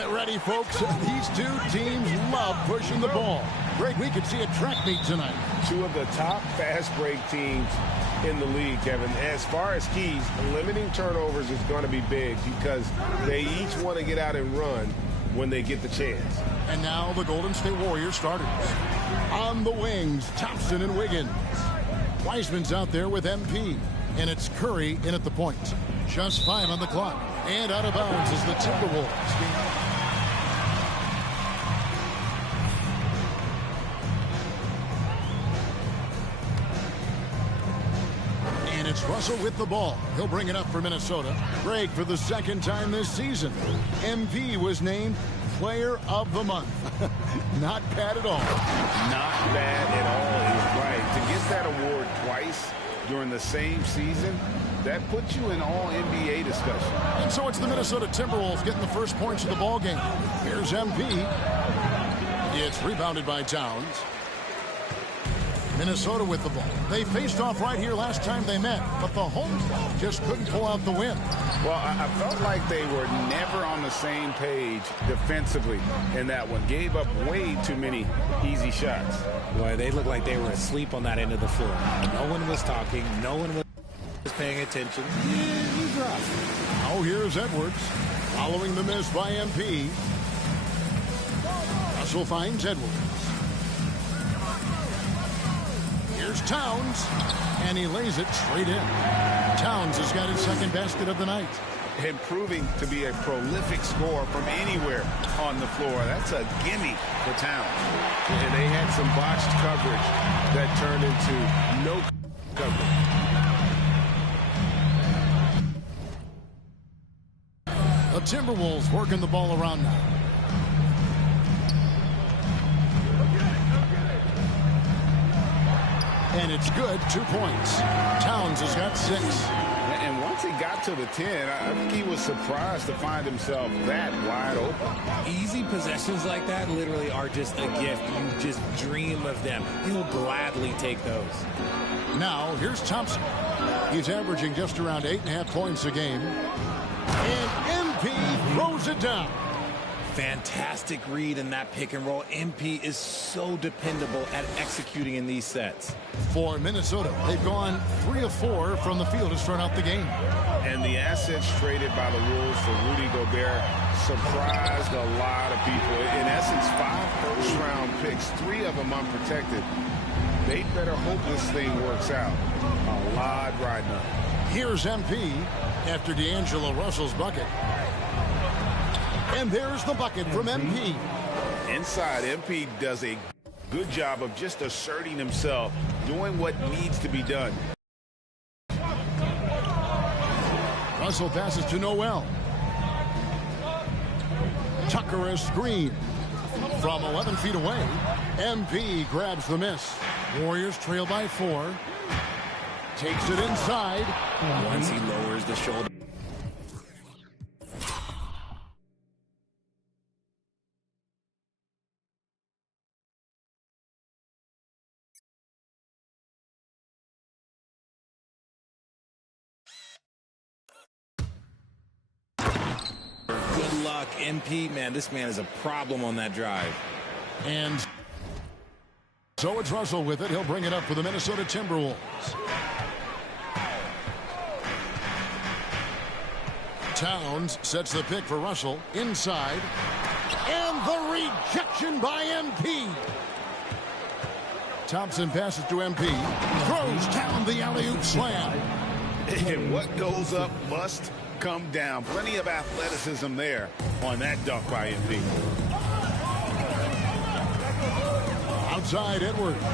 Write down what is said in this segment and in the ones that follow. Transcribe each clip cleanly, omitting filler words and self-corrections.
Get ready, folks. These two teams love pushing the ball. Great, we could see a track meet tonight. Two of the top fast break teams in the league, Kevin. As far as keys, limiting turnovers is going to be big because they each want to get out and run when they get the chance. And now the Golden State Warriors starters. On the wings, Thompson and Wiggins. Wiseman's out there with MP. And it's Curry in at the point. Just 5 on the clock. And out of bounds is the Timberwolves. And it's Russell with the ball. He'll bring it up for Minnesota. Greg, for the second time this season, MP was named Player of the Month. Not bad at all. Not bad at all is right. To get that award twice during the same season, that puts you in all NBA discussion. And so it's the Minnesota Timberwolves getting the first points of the ball game. Here's MP. It's rebounded by Towns. Minnesota with the ball. They faced off right here last time they met, but the home club just couldn't pull out the win. Well, I felt like they were never on the same page defensively in that one. Gave up way too many easy shots. Boy, they looked like they were asleep on that end of the floor. No one was talking. No one was paying attention. Now here's Edwards. Following the miss by MP. Russell finds Edwards. Here's Towns, and he lays it straight in. Towns has got his second basket of the night. Improving to be a prolific scorer from anywhere on the floor. That's a gimme for Towns. And they had some botched coverage that turned into no coverage. The Timberwolves working the ball around now. And it's good, 2 points. Towns has got 6. And once he got to the 10, I think he was surprised to find himself that wide open. Easy possessions like that literally are just a gift. You just dream of them. He'll gladly take those. Now, here's Thompson. He's averaging just around 8.5 points a game. And MP throws it down. Fantastic read in that pick and roll. MP is so dependable at executing in these sets. For Minnesota, they've gone 3 of 4 from the field to start out the game. And the assets traded by the Wolves for Rudy Gobert surprised a lot of people. In essence, 5 first-round picks, 3 of them unprotected. They better hope this thing works out. A lot riding up. Here's MP after D'Angelo Russell's bucket. And there's the bucket from MP. Inside, MP does a good job of just asserting himself, doing what needs to be done. Russell passes to Noel. Tucker a screen. From 11 feet away, MP grabs the miss. Warriors trail by 4. Takes it inside. Once he lowers the shoulder. Good luck, MP. Man, this man is a problem on that drive. And so it's Russell with it. He'll bring it up for the Minnesota Timberwolves. Towns sets the pick for Russell. Inside. And the rejection by MP. Thompson passes to MP. Throws down the alley-oop slam. And what goes up must come down. Plenty of athleticism there on that dunk by MP. Outside Edwards.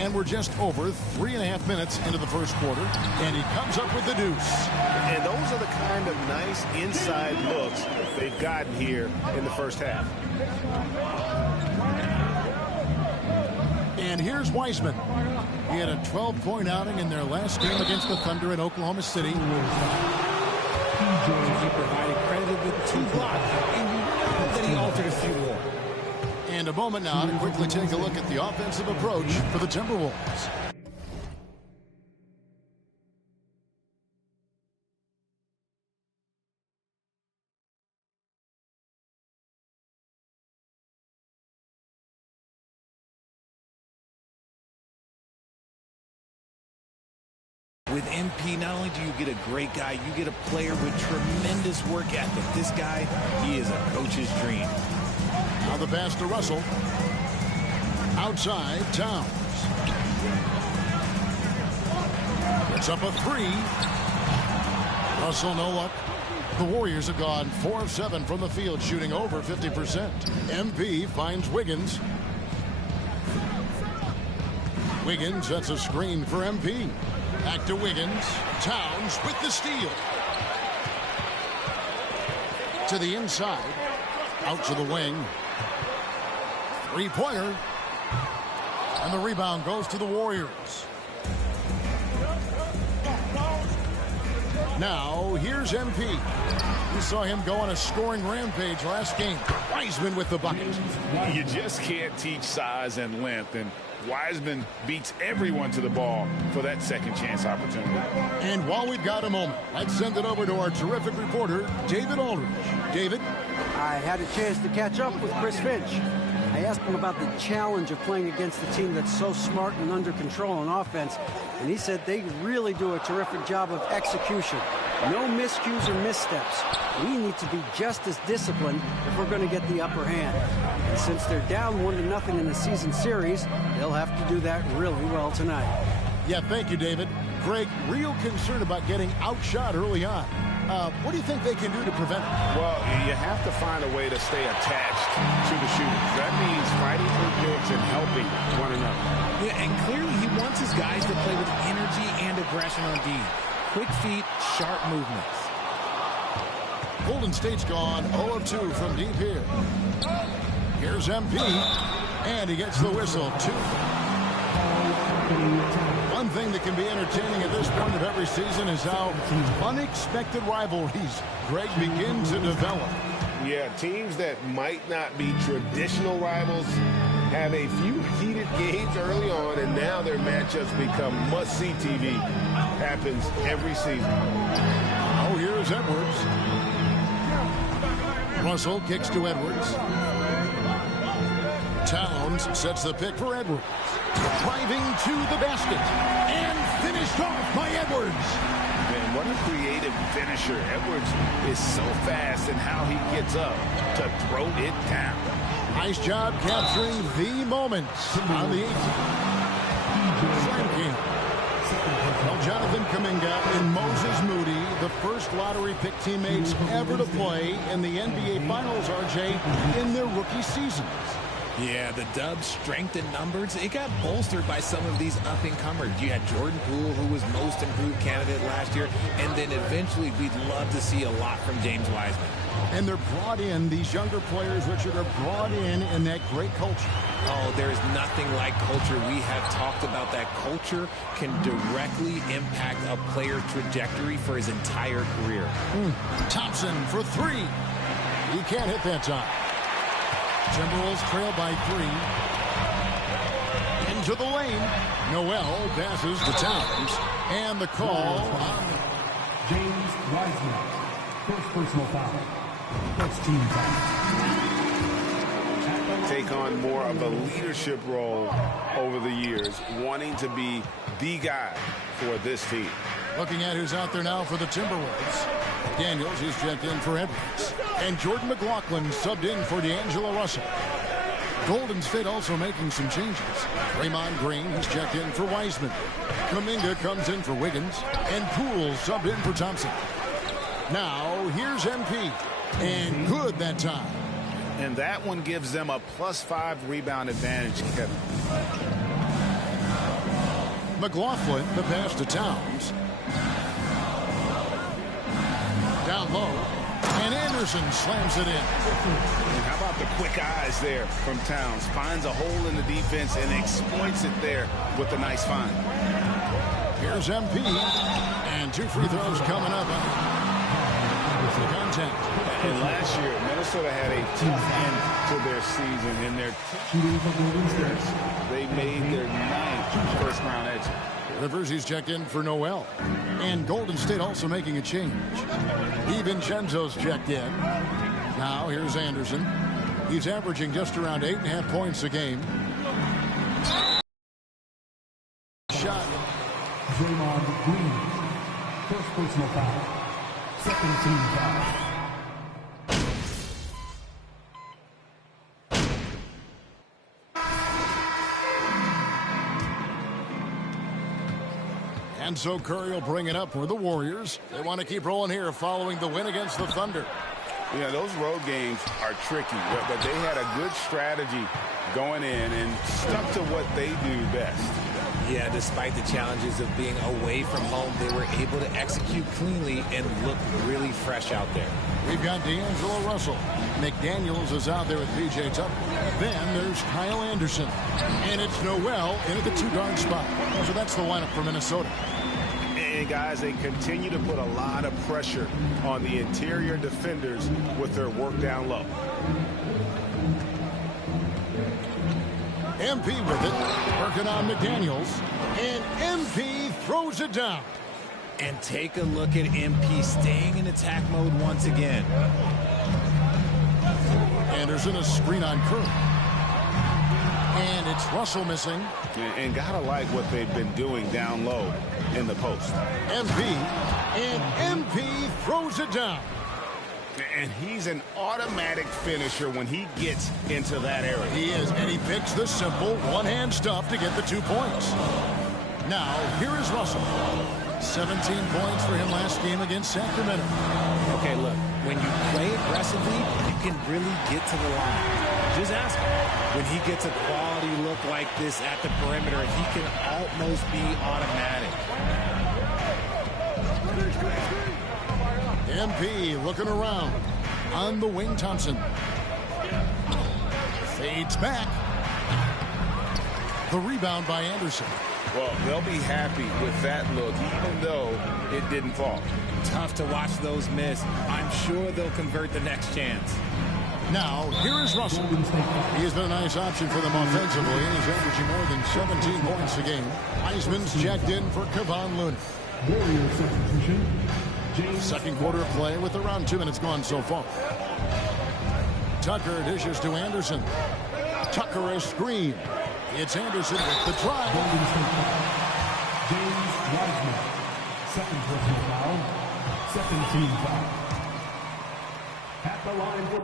And we're just over 3.5 minutes into the first quarter. And he comes up with the deuce. And those are the kind of nice inside looks they've gotten here in the first half. And here's Wiseman. He had a 12-point outing in their last game against the Thunder in Oklahoma City. He provided credit with 2 blocks, and you know that he altered a few more. And a moment now to quickly take a look at the offensive approach for the Timberwolves. With MP, not only do you get a great guy, you get a player with tremendous work ethic. This guy, he is a coach's dream. Now the pass to Russell. Outside, Towns. It's up a three. Russell, no luck. The Warriors have gone 4 of 7 from the field, shooting over 50%. MP finds Wiggins. Wiggins sets a screen for MP. Back to Wiggins. Towns with the steal. To the inside. Out to the wing. Three-pointer. And the rebound goes to the Warriors. Now, here's MP. We saw him go on a scoring rampage last game. Wiseman with the bucket. You just can't teach size and length, and Wiseman beats everyone to the ball for that second chance opportunity. And while we've got a moment, let's send it over to our terrific reporter, David Aldridge. David? I had a chance to catch up with Chris Finch. I asked him about the challenge of playing against a team that's so smart and under control on offense, and he said they really do a terrific job of execution. No miscues or missteps. We need to be just as disciplined if we're going to get the upper hand. And since they're down 1-0 in the season series, they'll have to do that really well tonight. Yeah, thank you, David. Greg, real concern about getting outshot early on. What do you think they can do to prevent it? Well, you have to find a way to stay attached to the shooters. That means fighting for picks and helping one another. Yeah, and clearly he wants his guys to play with energy and aggression on D. Quick feet, sharp movements. Golden State's gone 0 of 2 from deep here. Here's MP, and he gets the whistle. 2. One thing that can be entertaining at this point of every season is how unexpected rivalries, Greg, begin to develop. Yeah, teams that might not be traditional rivals have a few heated games early on, and now their matchups become must-see TV. Happens every season. Oh, here's Edwards. Russell kicks to Edwards. Towns sets the pick for Edwards. Driving to the basket. And finished off by Edwards. Man, what a creative finisher. Edwards is so fast in how he gets up to throw it down. Nice job capturing the moments on the 18th. Well, Jonathan Kuminga and Moses Moody, the first lottery pick teammates ever to play in the NBA Finals, RJ, in their rookie seasons. Yeah, the Dubs' strength in numbers, it got bolstered by some of these up-and-comers. You had Jordan Poole, who was most improved candidate last year, and then eventually we'd love to see a lot from James Wiseman. And they're brought in, these younger players, Richard, are brought in that great culture. Oh, there is nothing like culture. We have talked about that culture can directly impact a player's trajectory for his entire career. Thompson for 3. He can't hit that time. Timberwolves trail by 3. Into the lane. Noel passes to Towns. And the call on James Wiseman. First personal foul. First team foul. Take on more of a leadership role over the years, wanting to be the guy for this team. Looking at who's out there now for the Timberwolves. Daniels, he's checked in for Edwards. And Jordan McLaughlin subbed in for D'Angelo Russell. Golden State also making some changes. Draymond Green, he's checked in for Wiseman. Kuminga comes in for Wiggins. And Poole subbed in for Thompson. Now, here's MP. And good that time. And that one gives them a +5 rebound advantage, Kevin. McLaughlin, the pass to Towns. Down low. And Anderson slams it in. How about the quick eyes there from Towns? Finds a hole in the defense and exploits it there with a nice find. Here's MP. And 2 free throws coming up. Contact. And last year, Minnesota had a tough end to their season. In their they made their 9th first-round exit. Rivers, he's checked in for Noel. And Golden State also making a change. DiVincenzo's checked in. Now here's Anderson. He's averaging just around 8.5 points a game. Shot. Draymond Green. First personal foul. Second team foul. And so Curry will bring it up for the Warriors. They want to keep rolling here following the win against the Thunder. Yeah, those road games are tricky, but they had a good strategy going in and stuck to what they do best. Yeah, despite the challenges of being away from home, they were able to execute cleanly and look really fresh out there. We've got D'Angelo Russell. McDaniels is out there with P.J. Tucker. Then there's Kyle Anderson. And it's Noel in at the two-guard spot. So that's the lineup for Minnesota. And guys, they continue to put a lot of pressure on the interior defenders with their work down low. MP with it, working on McDaniels, and MP throws it down. And take a look at MP staying in attack mode once again. Anderson, a screen on Curry. And it's Russell missing. And gotta like what they've been doing down low in the post. MP, and MP throws it down. And he's an automatic finisher when he gets into that area. He is, and he picks the simple one-hand stuff to get the 2 points. Now, here is Russell. 17 points for him last game against Sacramento. Okay, look, when you play aggressively, you can really get to the line. Just ask him. When he gets a quality look like this at the perimeter, he can almost be automatic. MP looking around. On the wing, Thompson. Fades back. The rebound by Anderson. Well, they'll be happy with that look, even though it didn't fall. Tough to watch those miss. I'm sure they'll convert the next chance. Now, here is Russell. He's been a nice option for them offensively, and he's averaging more than 17 points a game. Wiseman's checked in for Kevon Looney. Warrior substitution. James. Second quarter of play with around 2 minutes gone so far. Tucker dishes to Anderson. Tucker a screen. It's Anderson with the drive. Golden State foul. James Wiseman. Second personal foul. Second team foul. At the line for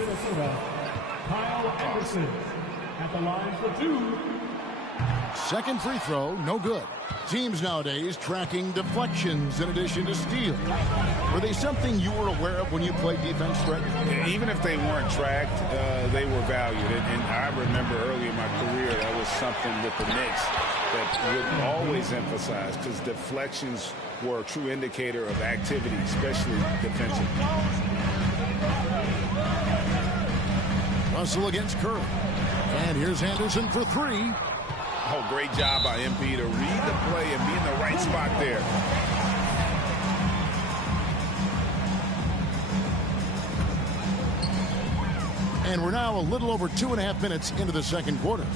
Minnesota, Kyle Anderson. At the line for 2. Second free throw, no good. Teams nowadays tracking deflections in addition to steals. Were they something you were aware of when you played defense, Fred? Even if they weren't tracked, they were valued. And I remember early in my career, that was something with the Knicks that would always emphasize, because deflections were a true indicator of activity, especially defensive. Russell against Curry. And here's Anderson for 3. Oh, great job by MP to read the play and be in the right spot there. And we're now a little over 2.5 minutes into the second quarter.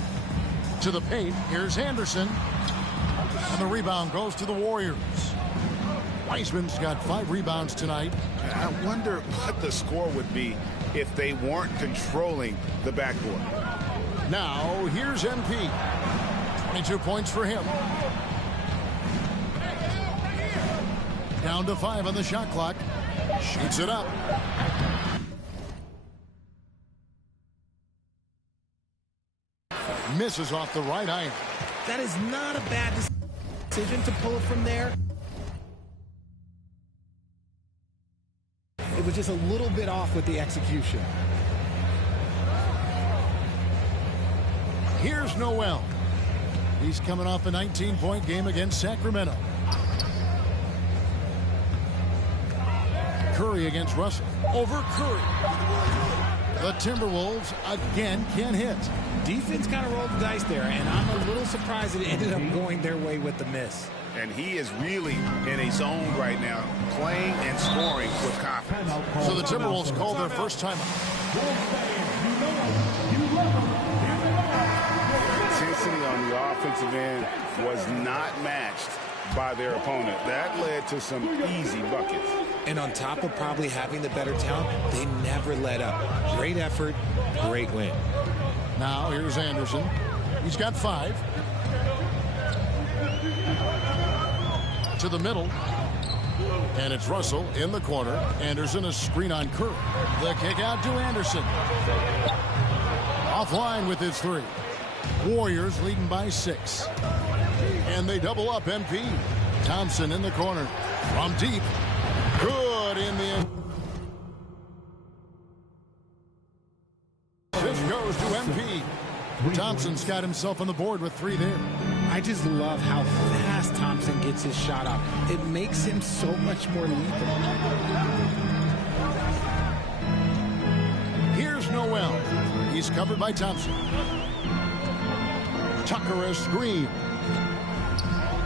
To the paint, here's Anderson. And the rebound goes to the Warriors. Wiseman's got 5 rebounds tonight. I wonder what the score would be if they weren't controlling the backboard. Now, here's MP. 22 points for him. Down to 5 on the shot clock. Shoots it up. Misses off the right iron. That is not a bad decision to pull it from there. It was just a little bit off with the execution. Here's Noel. He's coming off a 19-point game against Sacramento. Curry against Russell. Over Curry. The Timberwolves again can't hit. Defense kind of rolled the dice there, and I'm a little surprised it ended up going their way with the miss. And he is really in a zone right now, playing and scoring with confidence. So the Timberwolves called their first timeout. The intensity on the offensive end was not matched by their opponent. That led to some easy buckets. And on top of probably having the better talent, they never let up. Great effort, great win. Now here's Anderson. He's got 5. To the middle. And it's Russell in the corner. Anderson, a screen on Curry. The kick out to Anderson. Offline with his 3. Warriors leading by 6. And they double up MP. Thompson in the corner. From deep. Good in the... This goes to MP. Thompson's got himself on the board with 3 there. I just love how fast Thompson gets his shot up. It makes him so much more lethal. Here's Noel. He's covered by Thompson. Tucker a screen.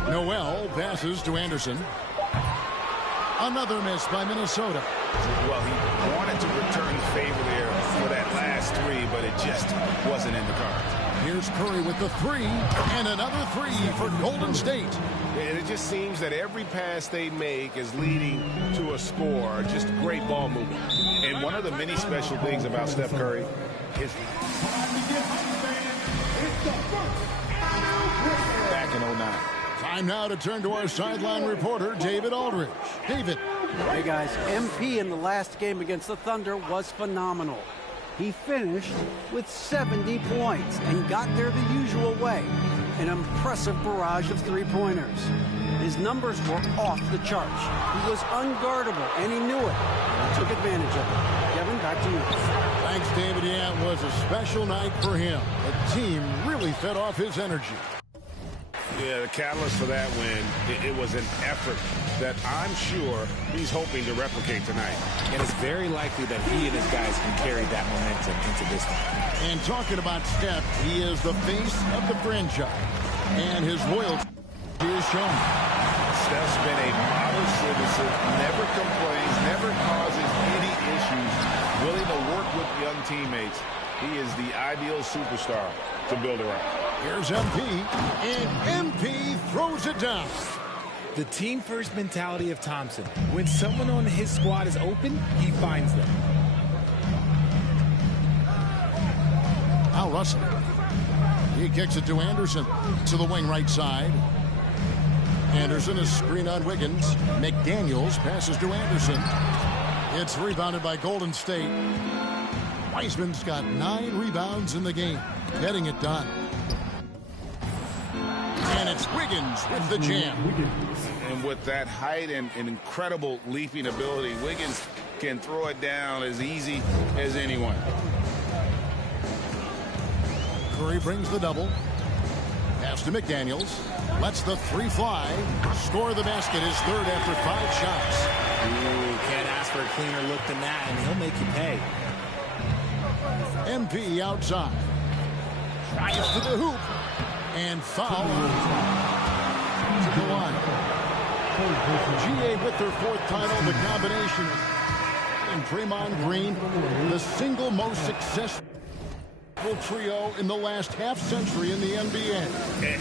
Noel passes to Anderson. Another miss by Minnesota. Well, he wanted to return the favor there for that last 3, but it just wasn't in the cards. Here's Curry with the 3, and another 3 for Golden State. And it just seems that every pass they make is leading to a score. Just great ball movement. And one of the many special things about Steph Curry is back in 09. Time now to turn to our sideline reporter, David Aldridge. David. Hey, guys, MP in the last game against the Thunder was phenomenal. He finished with 70 points and got there the usual way. An impressive barrage of 3-pointers. His numbers were off the charts. He was unguardable, and he knew it. He took advantage of it. Kevin, back to you. Thanks, David. Yeah, it was a special night for him. The team really fed off his energy. Yeah, the catalyst for that win, it was an effort that I'm sure he's hoping to replicate tonight. And it's very likely that he and his guys can carry that momentum into this one. And talking about Steph, he is the face of the franchise. And his loyalty is shown. Steph's been a model citizen, never complains, never causes any issues, willing to work with young teammates. He is the ideal superstar to build around. Here's MP, and MP throws it down. The team-first mentality of Thompson. When someone on his squad is open, he finds them. Al Russell. He kicks it to Anderson to the wing right side. Anderson is screen on Wiggins. McDaniels passes to Anderson. It's rebounded by Golden State. Wiseman's got 9 rebounds in the game, getting it done. And it's Wiggins with the jam. And with that height and incredible leaping ability, Wiggins can throw it down as easy as anyone. Curry brings the double. Pass to McDaniels. Lets the 3 fly. Score the basket, his third after 5 shots. Ooh, can't ask for a cleaner look than that, and he'll make you pay. MP outside. Drives to the hoop. And foul to the line. GA with their 4th title, the combination and Draymond Green, the single most successful trio in the last half-century in the NBA.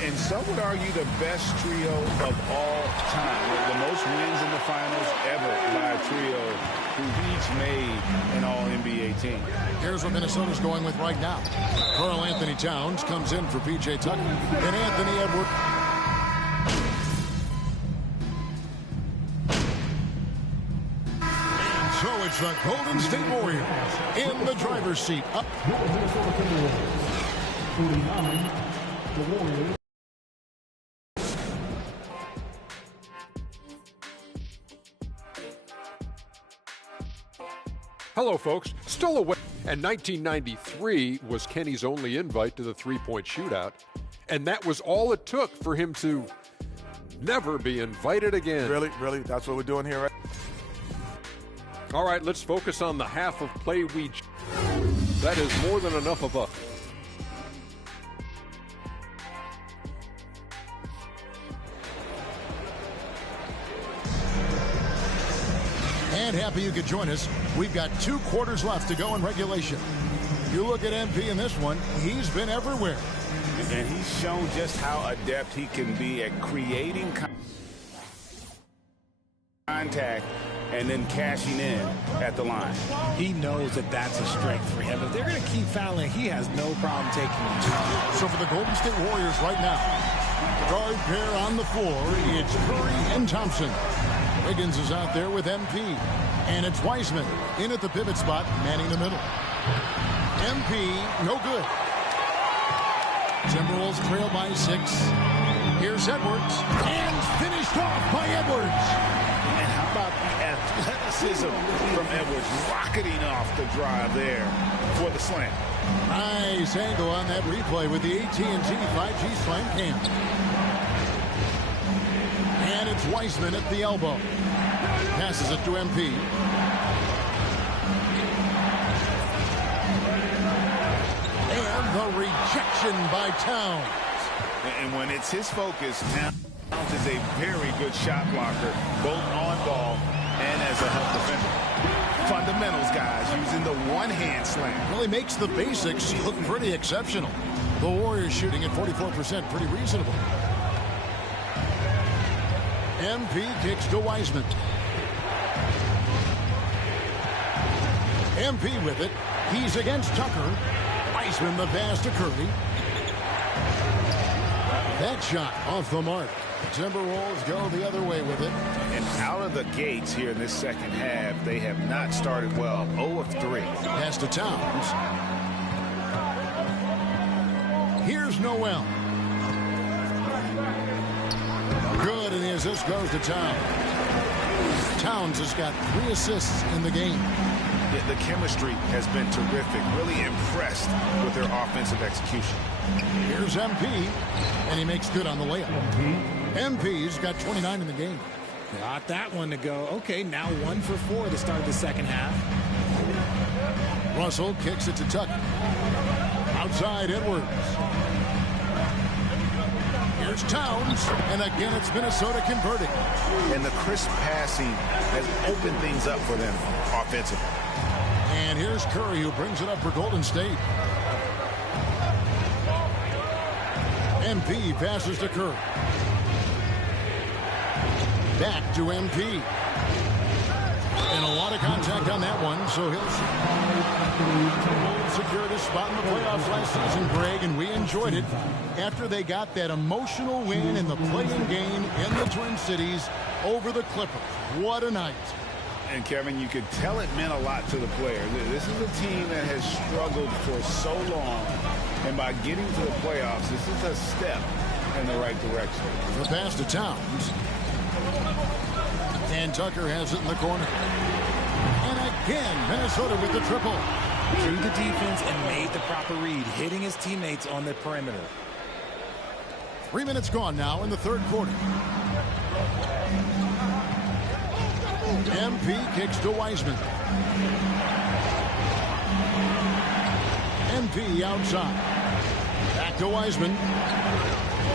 And some would argue the best trio of all time. The most wins in the finals ever by a trio who've each made an all-NBA team. Here's what Minnesota's going with right now. Karl Anthony Towns comes in for P.J. Tucker. And Anthony Edwards. And so it's the Golden State Warriors in the driver's seat. Up. Minnesota Timberwolves. 49. The Warriors. Hello, folks. Still away. And 1993 was Kenny's only invite to the three-point shootout. And that was all it took for him to never be invited again. Really? Really? That's what we're doing here, right? All right, let's focus on the half of play that is more than enough of a... And happy you could join us. We've got 2 quarters left to go in regulation. You look at MP in this one, he's been everywhere. And he's shown just how adept he can be at creating contact and then cashing in at the line. He knows that that's a strength for him. If they're going to keep fouling, he has no problem taking them. So for the Golden State Warriors right now, guard pair on the floor, it's Curry and Thompson. Wiggins is out there with MP. And it's Wiseman in at the pivot spot, manning the middle. MP, no good. Timberwolves trail by 6. Here's Edwards. And finished off by Edwards. And how about the athleticism from Edwards rocketing off the drive there for the slam. Nice angle on that replay with the AT&T 5G slam cam. And it's Wiseman at the elbow. Passes it to MP. And the rejection by Towns. And when it's his focus, Towns is a very good shot blocker, both on ball and as a help defender. Fundamentals, guys, using the one-hand slam. Really makes the basics look pretty exceptional. The Warriors shooting at 44%, pretty reasonable. MP kicks to Wiseman. MP with it. He's against Tucker. Wiseman the pass to Curry. That shot off the mark. The Timberwolves go the other way with it. And out of the gates here in this second half, they have not started well. 0 of 3. Pass to Towns. Here's Noel. Good, and the assist goes to Towns. Towns has got 3 assists in the game. Yeah, the chemistry has been terrific. Really impressed with their offensive execution. Here's MP, and he makes good on the layup. MP's got 29 in the game. Got that one to go. Okay, now 1 for 4 to start the second half. Russell kicks it to Tucker. Outside Edwards. Here's Towns, and again it's Minnesota converting. And the crisp passing has opened things up for them offensively. And here's Curry, who brings it up for Golden State. MP passes to Curry. Back to MP. And a lot of contact on that one, so he'll secure this spot in the playoffs last season, Greg, and we enjoyed it after they got that emotional win in the play-in game in the Twin Cities over the Clippers. What a night. And, Kevin, you could tell it meant a lot to the player. This is a team that has struggled for so long, and by getting to the playoffs, this is a step in the right direction. The pass to Towns. And Tucker has it in the corner. And again, Minnesota with the triple. Drew the defense and made the proper read, hitting his teammates on the perimeter. 3 minutes gone now in the third quarter. MP kicks to Wiseman. MP outside. Back to Wiseman.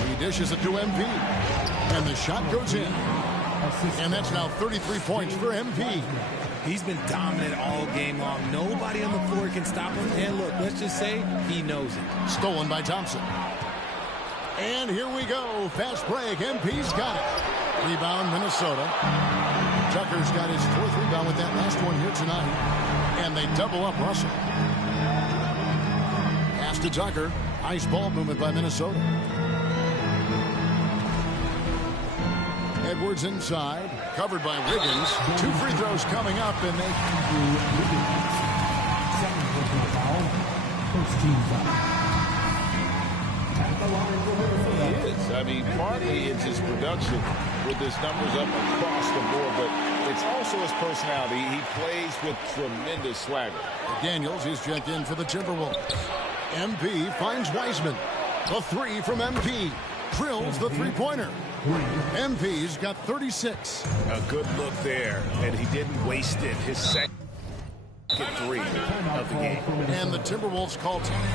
He dishes it to MP. And the shot goes in. And that's now 33 points for MP. He's been dominant all game long. Nobody on the floor can stop him. And look, let's just say he knows it. Stolen by Thompson. And here we go. Fast break. MP's got it. Rebound, Minnesota. Tucker's got his fourth rebound with that last one here tonight. And they double up Russell. Pass to Tucker. Nice ball movement by Minnesota. Edwards inside. Covered by Wiggins. 2 free throws coming up, and they... Second personal foul. First team foul. At the line for Minnesota. He is. I mean, partly it's his production with his numbers up across the board, but it's also his personality. He plays with tremendous swagger. Daniels is checked in for the Timberwolves. MP finds Wiseman. A 3 from MP. Drills the three-pointer. MP's got 36. A good look there, and he didn't waste it. His second 3 of the game. And the Timberwolves call time.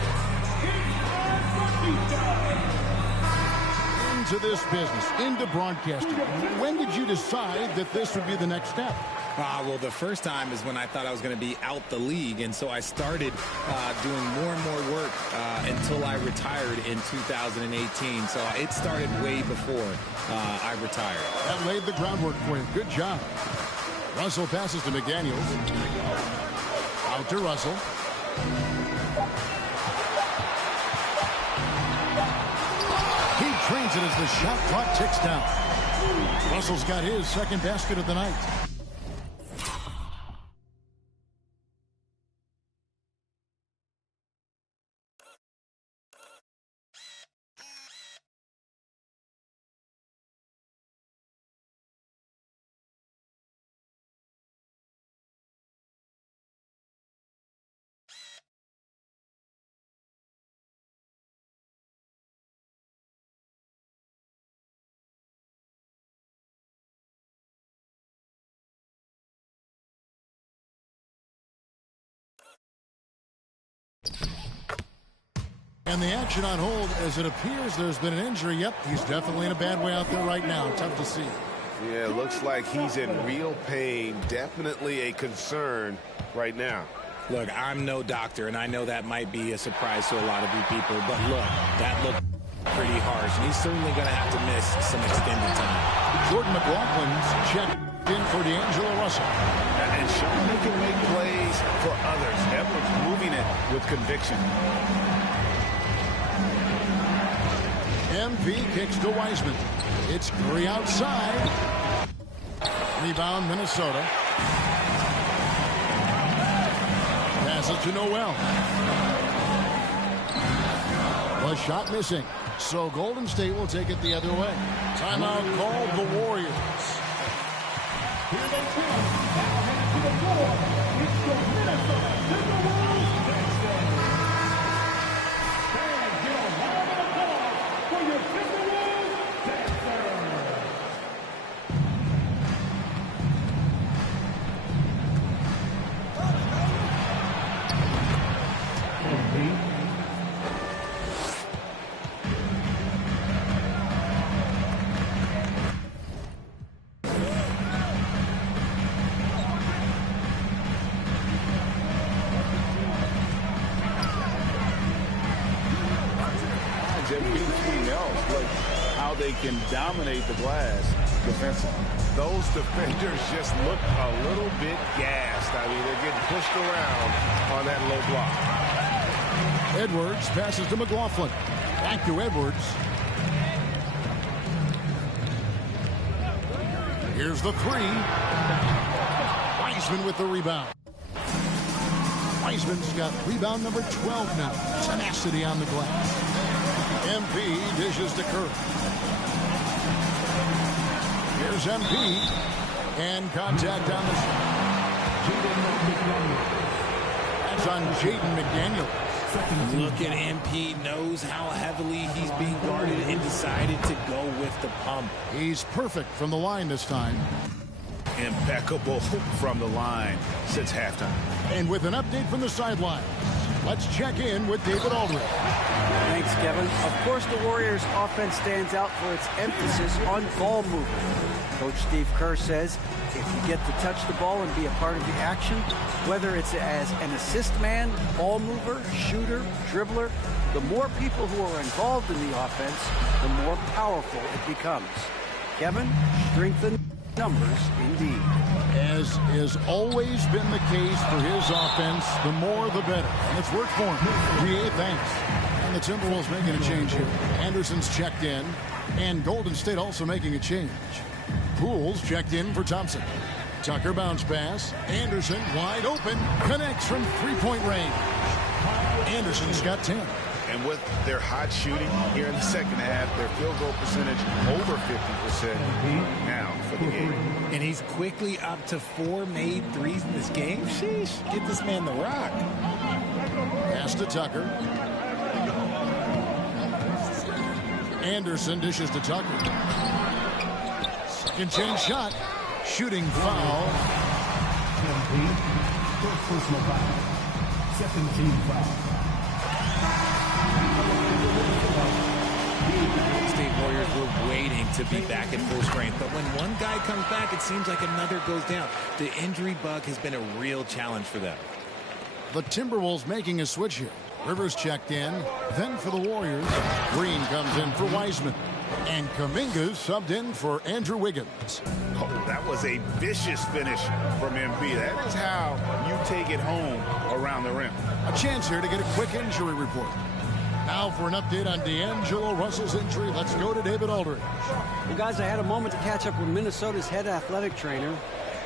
Into this business, into broadcasting. When did you decide that this would be the next step? Well, the first time is when I thought I was going to be out the league, and so I started doing more and more work until I retired in 2018. So it started way before I retired. That laid the groundwork for you. Good job. Russell passes to McDaniels. Out to Russell. He trains it as the shot clock ticks down. Russell's got his second basket of the night. And the action on hold as it appears there's been an injury. Yep, he's definitely in a bad way out there right now. Tough to see. Yeah, it looks like he's in real pain. Definitely a concern right now. Look, I'm no doctor, and I know that might be a surprise to a lot of you people. But look, that looked pretty harsh, and he's certainly going to have to miss some extended time. Jordan McLaughlin's checked in for D'Angelo Russell. And showing they can make plays for others. Edwards moving it with conviction. MP kicks to Wiseman. It's Curry outside. Rebound, Minnesota. Pass it to Noel. The shot missing. So Golden State will take it the other way. Timeout called the Warriors. Here they come. Now headed to the floor. It's the Minnesota Timberwolves bench stand. Fans, get a round of applause for your Timberwolves dancer. They can dominate the glass defensively. Those defenders just look a little bit gassed. I mean, they're getting pushed around on that low block. Edwards passes to McLaughlin. Back to Edwards. Here's the three. Wiseman with the rebound. Wiseman's got rebound number 12 now. Tenacity on the glass. MP dishes to Curry. Here's MP. And contact on the shot. That's on Jaden McDaniels. Look at MP, knows how heavily he's being guarded and decided to go with the pump. He's perfect from the line this time. Impeccable from the line since halftime. And with an update from the sideline, let's check in with David Aldridge. Thanks, Kevin. Of course, the Warriors' offense stands out for its emphasis on ball movement. Coach Steve Kerr says if you get to touch the ball and be a part of the action, whether it's as an assist man, ball mover, shooter, dribbler, the more people who are involved in the offense, the more powerful it becomes. Kevin, strengthen numbers indeed. As has always been the case for his offense, the more the better. And it's worked for him. GA, thanks. And the Timberwolves making a change here. Anderson's checked in, and Golden State also making a change. Poole's checked in for Thompson. Tucker bounce pass. Anderson wide open. Connects from three-point range. Anderson's got 10. And with their hot shooting here in the second half, their field goal percentage over 50% now for the game. And he's quickly up to 4 made threes in this game. Sheesh, get this man the rock. Pass to Tucker. Anderson dishes to Tucker. Second chance shot. Shooting foul. First personal foul. Second team foul. State Warriors were waiting to be back at full strength, but when one guy comes back, it seems like another goes down. The injury bug has been a real challenge for them. The Timberwolves making a switch here. Rivers checked in. Then for the Warriors, Green comes in for Wiseman. And Kuminga's subbed in for Andrew Wiggins. Oh, that was a vicious finish from MP. That is how you take it home around the rim. A chance here to get a quick injury report. Now for an update on D'Angelo Russell's injury, let's go to David Aldridge. Well, guys, I had a moment to catch up with Minnesota's head athletic trainer,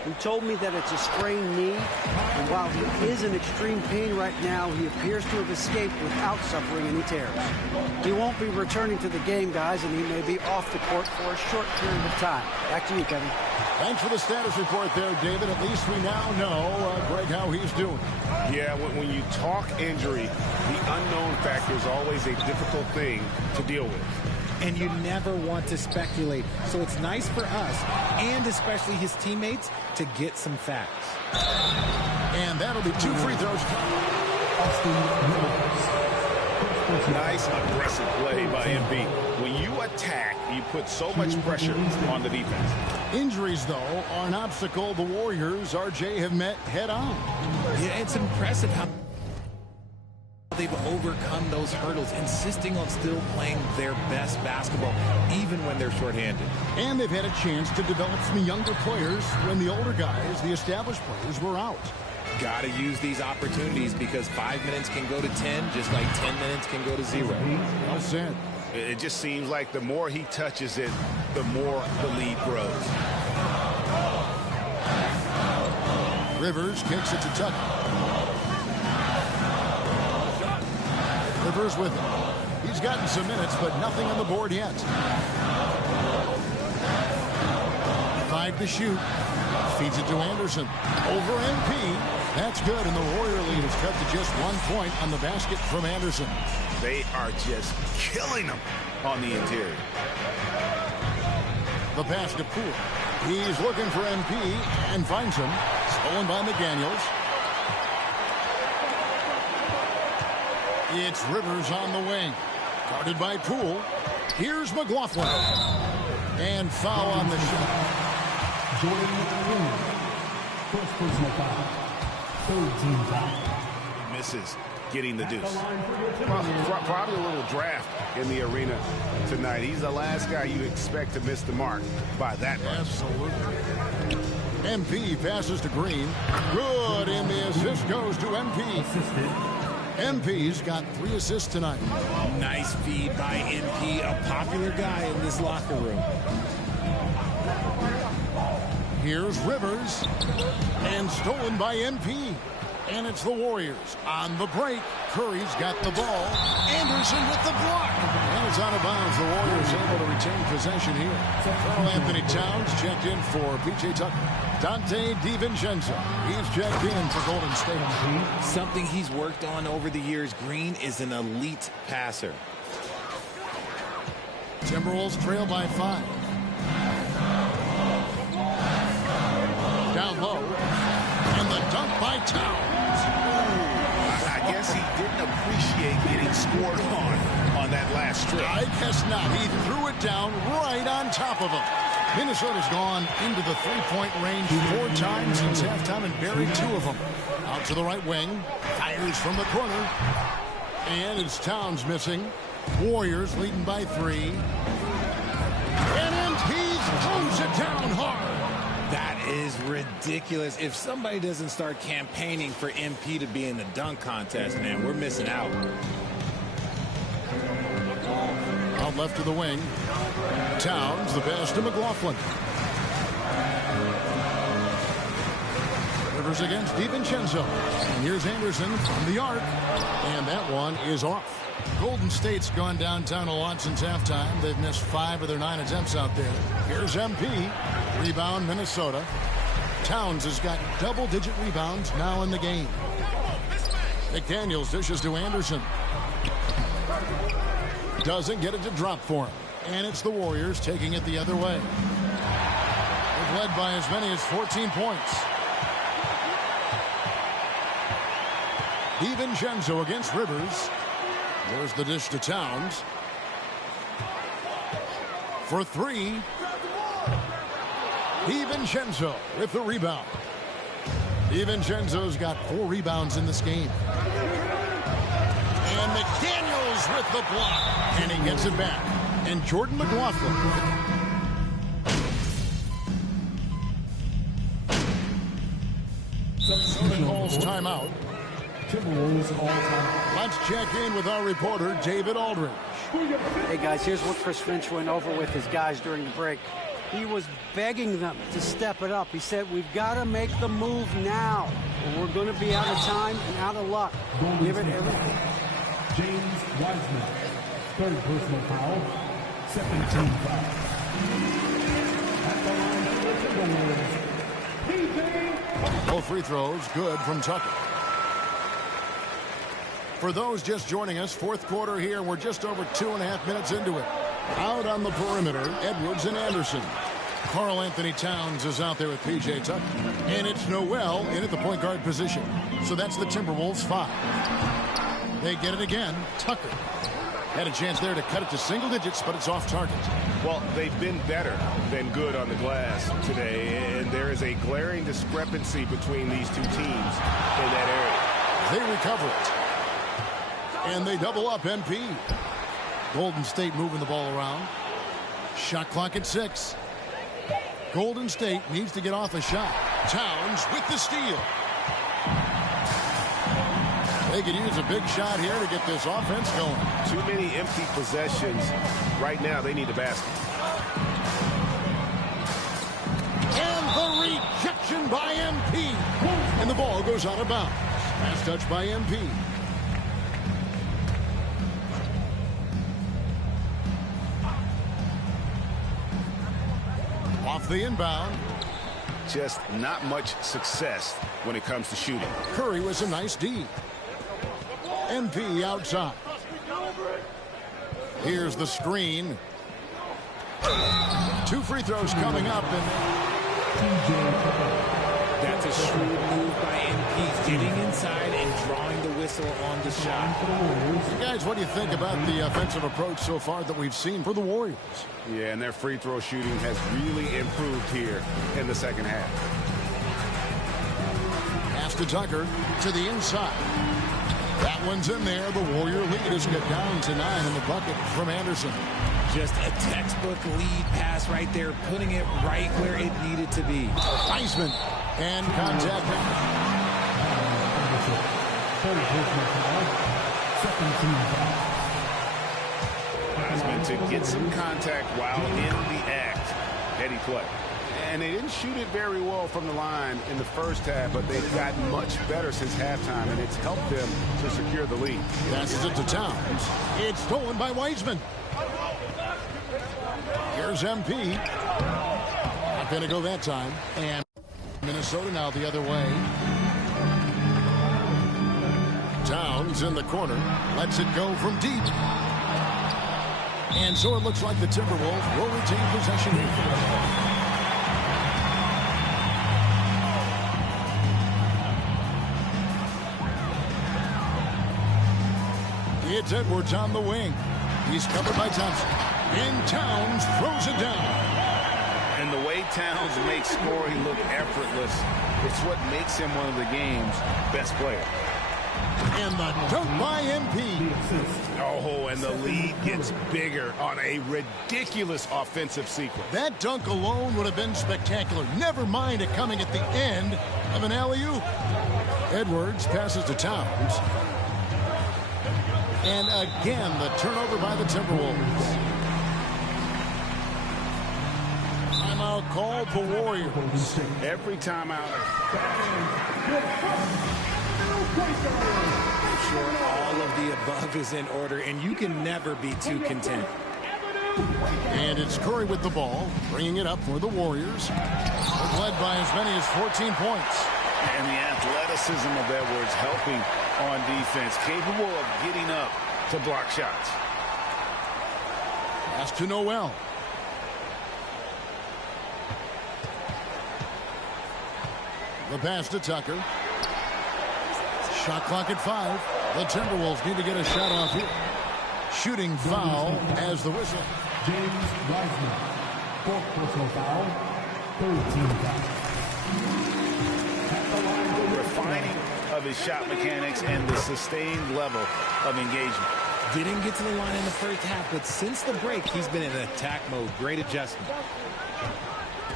who told me that it's a sprained knee. And while he is in extreme pain right now, he appears to have escaped without suffering any tears. He won't be returning to the game, guys, and he may be off the court for a short period of time. Back to you, Kevin. Thanks for the status report there, David. At least we now know, Greg, how he's doing. Yeah, when you talk injury, the unknown factor is always a difficult thing to deal with. And you never want to speculate. So it's nice for us, and especially his teammates, to get some facts. And that'll be 2 free throws. Nice aggressive play by MP. When you attack, you put so much pressure on the defense. Injuries, though, are an obstacle the Warriors, RJ, have met head-on. Yeah, it's impressive how they've overcome those hurdles, insisting on still playing their best basketball, even when they're shorthanded. And they've had a chance to develop some younger players when the older guys, the established players, were out. Got to use these opportunities because 5 minutes can go to 10, just like 10 minutes can go to 0. Well said. It just seems like the more he touches it, the more the lead grows. Rivers kicks it to Tucker. Rivers with him. He's gotten some minutes, but nothing on the board yet. 5 to shoot. Feeds it to Anderson. Over MP. That's good, and the Warrior lead is cut to just 1 point on the basket from Anderson. They are just killing them on the interior. The pass to Poole. He's looking for MP and finds him. Stolen by McDaniels. It's Rivers on the wing. Guarded by Poole. Here's McLaughlin. And foul on the shot. Jordan Poole. First personal foul. Third team foul. He misses getting the deuce. Probably a little draft in the arena tonight. He's the last guy you expect to miss the mark by that much. Absolutely. MP passes to Green. Good, and the assist goes to MP. MP's got 3 assists tonight. Nice feed by MP, a popular guy in this locker room. Here's Rivers. And stolen by MP. And it's the Warriors on the break. Curry's got the ball. Anderson with the block. And it's out of bounds. The Warriors able to retain possession here. Karl Anthony Towns checked in for P.J. Tucker. Dante DiVincenzo. He's checked in for Golden State. Something he's worked on over the years. Green is an elite passer. Timberwolves trail by 5. Down low. And the dunk by Towns. I guess he didn't appreciate getting scored on that last strip. I guess not. He threw it down right on top of him. Minnesota's gone into the three-point range 4 times since halftime and buried 2 of them. Out to the right wing. Fires from the corner. And it's Towns missing. Warriors leading by 3. And he throws it down hard. That is ridiculous. If somebody doesn't start campaigning for MP to be in the dunk contest, man, we're missing out. Out left to the wing. Towns, the pass to McLaughlin. Rivers against DiVincenzo. And here's Anderson from the arc. And that one is off. Golden State's gone downtown a lot since halftime. They've missed 5 of their 9 attempts out there. Here's MP. Rebound, Minnesota. Towns has got double-digit rebounds now in the game. McDaniels dishes to Anderson. Doesn't get it to drop for him. And it's the Warriors taking it the other way. They've led by as many as 14 points. DiVincenzo against Rivers. There's the dish to Towns. For 3. DiVincenzo with the rebound. DiVincenzo's got 4 rebounds in this game. And McDaniels with the block. And he gets it back. And Jordan McLaughlin. Minnesota calls timeout. Timberwolves all time. Let's check in with our reporter, David Aldridge. Hey, guys, here's what Chris Finch went over with his guys during the break. He was begging them to step it up. He said, we've got to make the move now, or we're going to be out of time and out of luck. Give it everything. James Wiseman, 3rd personal foul, 2nd team foul. At the line for the Timberwolves, Both free throws good from Tucker. For those just joining us, 4th quarter here. We're just over 2.5 minutes into it. Out on the perimeter, Edwards and Anderson. Karl Anthony Towns is out there with P.J. Tucker. And it's Noel in at the point guard position. So that's the Timberwolves 5. They get it again. Tucker had a chance there to cut it to single digits, but it's off target. Well, they've been better than good on the glass today, and there is a glaring discrepancy between these 2 teams in that area. They recover it. And they double up MP. Golden State moving the ball around. Shot clock at 6. Golden State needs to get off a shot. Towns with the steal. They could use a big shot here to get this offense going. Too many empty possessions. Right now, they need a basket. And the rejection by MP. And the ball goes out of bounds. Pass touch by MP. Off the inbound. Just not much success when it comes to shooting. Curry was a nice D. MP outside. Here's the screen. 2 free throws coming up. And That's a shrewd move by MP. Getting inside and drawing the whistle on the shot. guys, what do you think about the offensive approach so far that we've seen for the Warriors? Yeah, and their free throw shooting has really improved here in the second half. Pass to Tucker to the inside. That one's in there. The Warrior lead is get down to 9 in the bucket from Anderson. Just a textbook lead pass right there, putting it right where it needed to be. Wiseman and contact. Wiseman to get some contact while in the act. heady play. And they didn't shoot it very well from the line in the first half, but they've gotten much better since halftime, and it's helped them to secure the lead. Passes it to Towns. It's stolen by Wiseman. Here's MP. Not going to go that time. And Minnesota now the other way. Towns in the corner. Lets it go from deep. And so it looks like the Timberwolves will retain possession here. It's Edwards on the wing. He's covered by Thompson. And Towns throws it down. And the way Towns makes scoring look effortless, it's what makes him one of the game's best players. And the dunk by MP. Oh, and the lead gets bigger on a ridiculous offensive sequence. That dunk alone would have been spectacular. Never mind it coming at the end of an alley-oop. Edwards passes to Towns. And again, the turnover by the Timberwolves. Timeout called the Warriors. Every timeout. I'm sure all of the above is in order, and you can never be too content. And it's Curry with the ball, bringing it up for the Warriors. Led by as many as 14 points. And the athleticism of Edwards helping on defense, capable of getting up to block shots. Pass to Noel. The pass to Tucker. Shot clock at 5. The Timberwolves need to get a shot off here. Shooting foul as the whistle. James Wiseman. Fourth personal foul. Third team foul. Refining of his shot mechanics and the sustained level of engagement. Didn't get to the line in the first half, but since the break, he's been in attack mode. Great adjustment.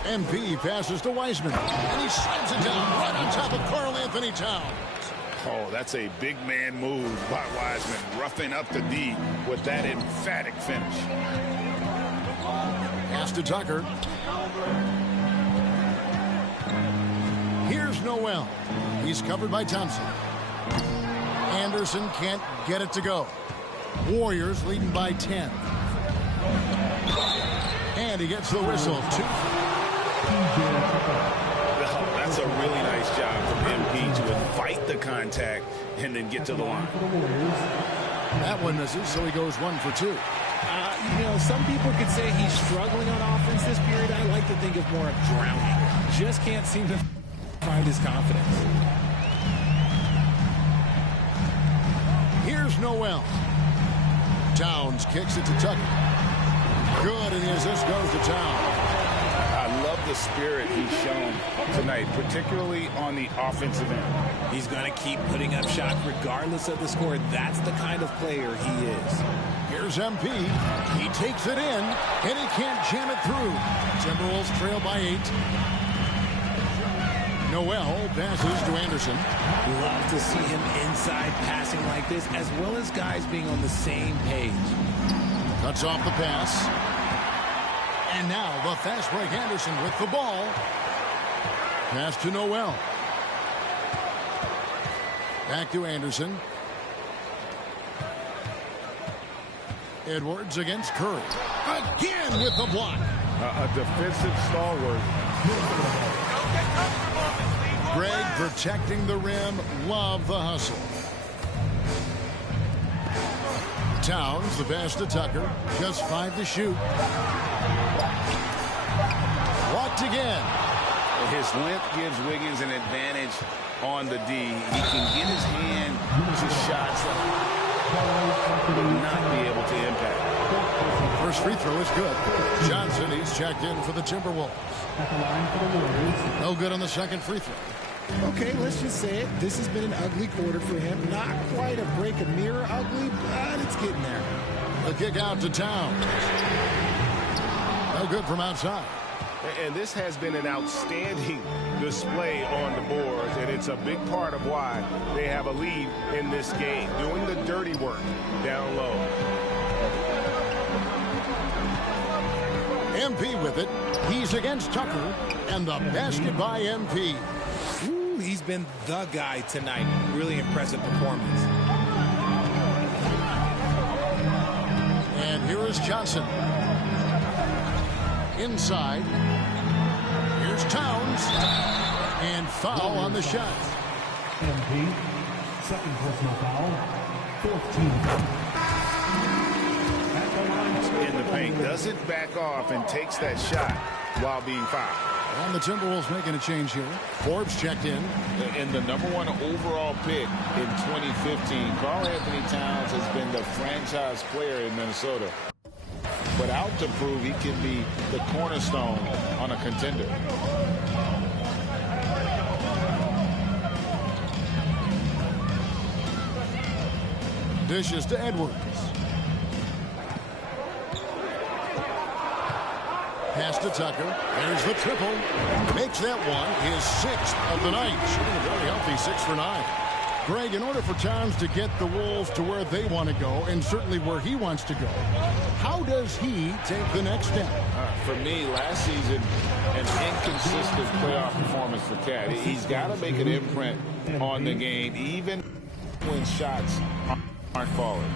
MP passes to Wiseman. And he slams it down right on top of Karl Anthony Towns. Oh, that's a big man move by Wiseman, roughing up the D with that emphatic finish. Pass to Tucker. Here's Noel. He's covered by Thompson. Anderson can't get it to go. Warriors leading by 10. And he gets the whistle. That's a really nice job from MP to invite the contact and then get to the line. That one misses, so he goes 1 for 2. You know, some people could say he's struggling on offense this period. I like to think of more of drowning. Just can't seem to find his confidence. Here's Noel. Towns kicks it to Tucker. Good, and the assist goes to Towns. I love the spirit he's shown tonight, particularly on the offensive end. He's going to keep putting up shots regardless of the score. That's the kind of player he is. Here's MP. He takes it in, and he can't jam it through. Timberwolves trail by 8. Noel passes to Anderson. Love to see him inside passing like this, as well as guys being on the same page. Cuts off the pass. And now the fast break Anderson with the ball. Pass to Noel. Back to Anderson. Edwards against Curry. Again with the block. A defensive stalwart. Greg protecting the rim. Love the hustle. Towns, the pass to Tucker. Just 5 to shoot. Blocked again. His length gives Wiggins an advantage on the D. He can get his hand to shots that he would not be able to impact. First free throw is good. Johnson, he's checked in for the Timberwolves. No good on the second free throw. Okay, let's just say it. This has been an ugly quarter for him. Not quite a break a mirror ugly, but it's getting there. The kick out to Towns. No good from outside. And this has been an outstanding display on the boards, and it's a big part of why they have a lead in this game, doing the dirty work down low. MP with it. He's against Tucker, and the basket by MP. Ooh, he's been the guy tonight. Really impressive performance. And here is Johnson. Inside. Here's Towns. And foul on the shot. MP, second personal foul, 14. In the paint, doesn't back off and takes that shot while being fouled. And the Timberwolves making a change here. Forbes checked in. And the #1 overall pick in 2015, Karl Anthony Towns has been the franchise player in Minnesota. But out to prove he can be the cornerstone on a contender. Dishes to Edwards. Pass to Tucker. There's the triple. Makes that one his 6th of the night. Shooting a very healthy 6 for 9. Greg, in order for Towns to get the Wolves to where they want to go, and certainly where he wants to go, how does he take the next step? For me, last season, an inconsistent playoff performance for Cat. He's got to make an imprint on the game, even when shots aren't falling.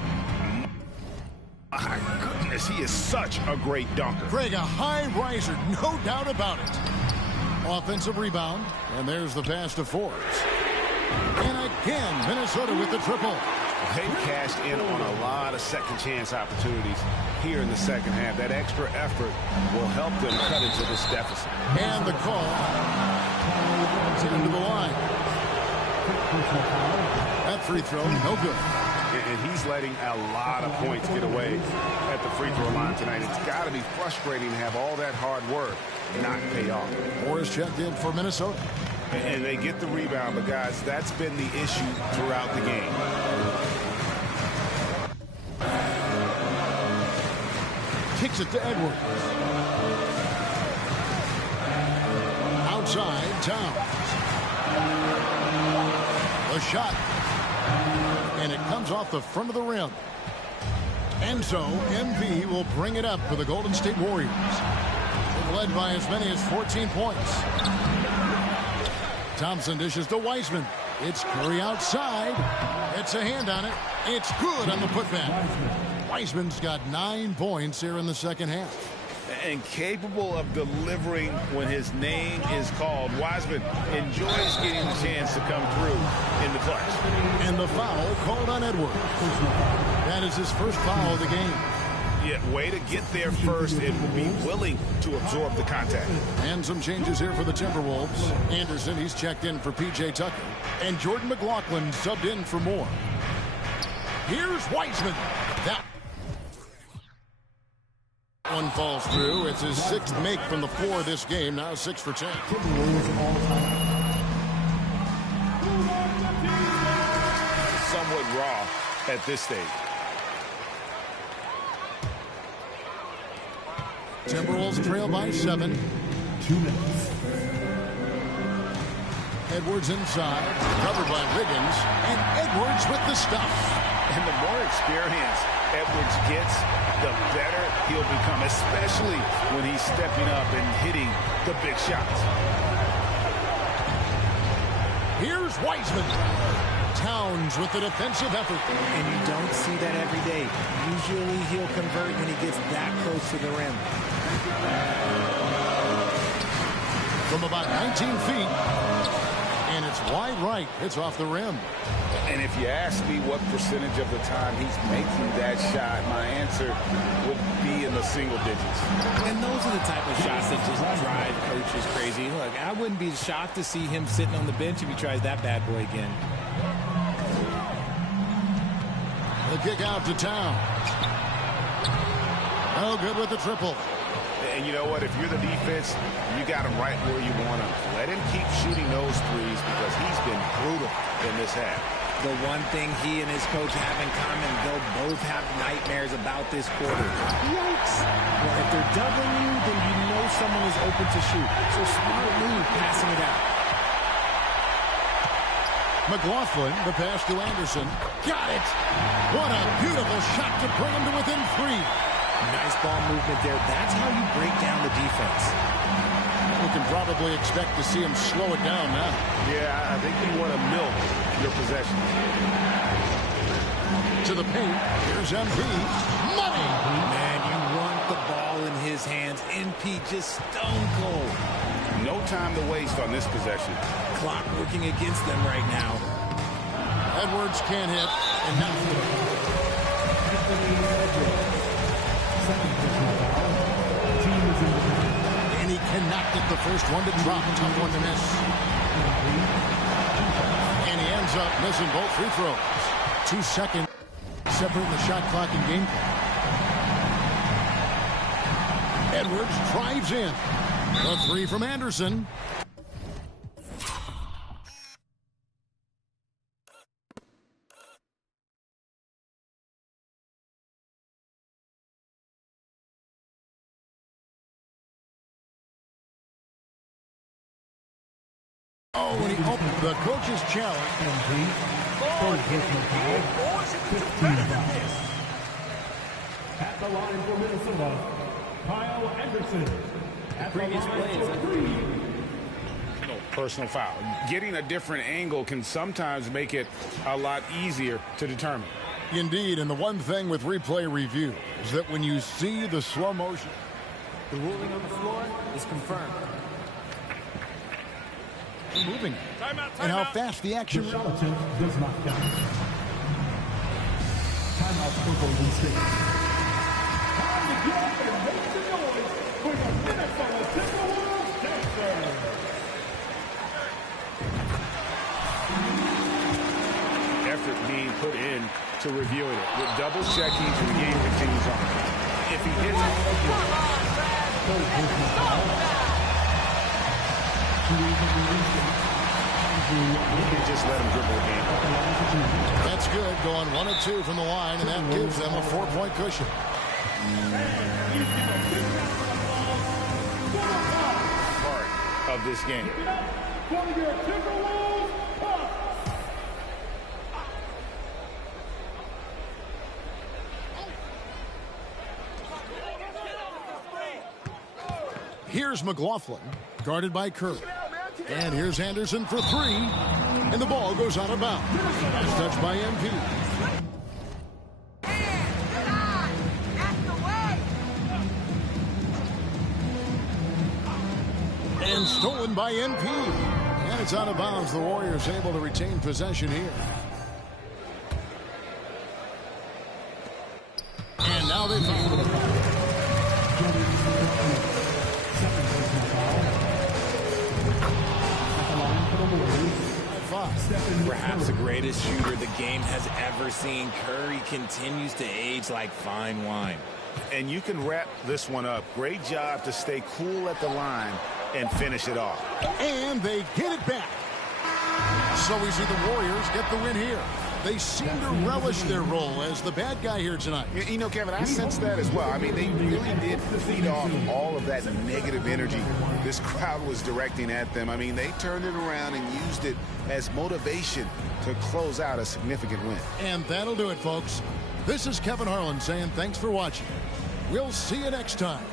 My goodness, he is such a great dunker. Greg, a high riser, no doubt about it. Offensive rebound, and there's the pass to Forbes. And again, Minnesota with the triple. They've cashed in on a lot of second-chance opportunities here in the second half. That extra effort will help them cut into this deficit. And the call. It's into the line. That free throw, no good. And he's letting a lot of points get away at the free throw line tonight. It's got to be frustrating to have all that hard work not pay off. Morris checked in for Minnesota. And they get the rebound, but guys, that's been the issue throughout the game. Kicks it to Edwards. Outside, Towns. A shot. And it comes off the front of the rim. And so, MP will bring it up for the Golden State Warriors. Led by as many as 14 points. Thompson dishes to Wiseman. It's Curry outside. It's a hand on it. It's good on the putback. Wiseman's got 9 points here in the second half. And capable of delivering when his name is called. Wiseman enjoys getting the chance to come through in the clutch. And the foul called on Edwards. That is his first foul of the game. Yeah, way to get there first and be willing to absorb the contact. And some changes here for the Timberwolves. Anderson, he's checked in for P.J. Tucker. And Jordan McLaughlin subbed in for Moore. Here's Wiseman. That one falls through. It's his 6th make from the floor this game. Now 6 for 10. Somewhat raw at this stage. Timberwolves trail by 7. 2 minutes. Edwards inside, covered by Wiggins, and Edwards with the stuff. And the more experience Edwards gets, the better he'll become, especially when he's stepping up and hitting the big shots. Here's Wiseman. Towns with the defensive effort. And you don't see that every day. Usually he'll convert when he gets that close to the rim. From about 19 feet. And it's wide right. It's off the rim. And if you ask me what percentage of the time he's making that shot, my answer would be in the single digits. And those are the type of shots that just drive coaches crazy. Look, I wouldn't be shocked to see him sitting on the bench if he tries that bad boy again. The kick out to Towns. Oh, good with the triple. And you know what? If you're the defense, you got him right where you want him. Let him keep shooting those threes because he's been brutal in this half. The one thing he and his coach have in common, they'll both have nightmares about this quarter. Yikes! Well, if they're doubling you, then you know someone is open to shoot. So smart move passing it out. McLaughlin, the pass to Anderson. Got it! What a beautiful shot to bring him to within 3. Nice ball movement there. That's how you break down the defense. We can probably expect to see him slow it down now. Yeah, I think you want to milk your possession. To the paint. Here's MP. Money! Man, you want the ball in his hands. MP just stone cold. No time to waste on this possession. Clock working against them right now. Edwards can't hit. And now. And he connected the first one to drop. Tough one to miss. And he ends up missing both free throws. 2 seconds separating the shot clock and game clock. Edwards drives in. The three from Anderson. Oh, and he opened the coach's challenge. At the line for Minnesota, Kyle Anderson. At the line for 3. Personal foul. Getting a different angle can sometimes make it a lot easier to determine. Indeed, and the one thing with replay review is that when you see the slow motion, the ruling on the floor is confirmed. Moving. And how fast the action does not count. Timeout for Golden State. Time to get up and make some noise for the Minnesota Timberwolves Pacers. Effort being put in to reviewing it. With double checking and the game continues on. If he hits you can just let him dribble the game. That's good. Going 1 of 2 from the line, and that gives them a 4-point cushion. Part of this game. Here's McLaughlin, guarded by Curry. And here's Anderson for 3. And the ball goes out of bounds. Last touch by MP. And stolen by MP. And it's out of bounds. The Warriors able to retain possession here. And now they foul. Perhaps the greatest shooter the game has ever seen. Curry continues to age like fine wine. And you can wrap this one up. Great job to stay cool at the line and finish it off. And they get it back. So we see the Warriors get the win here. They seem to relish their role as the bad guy here tonight. You know, Kevin, I sense that as well. I mean, they really did feed off all of that negative energy this crowd was directing at them. I mean, they turned it around and used it as motivation to close out a significant win. And that'll do it, folks. This is Kevin Harlan saying thanks for watching. We'll see you next time.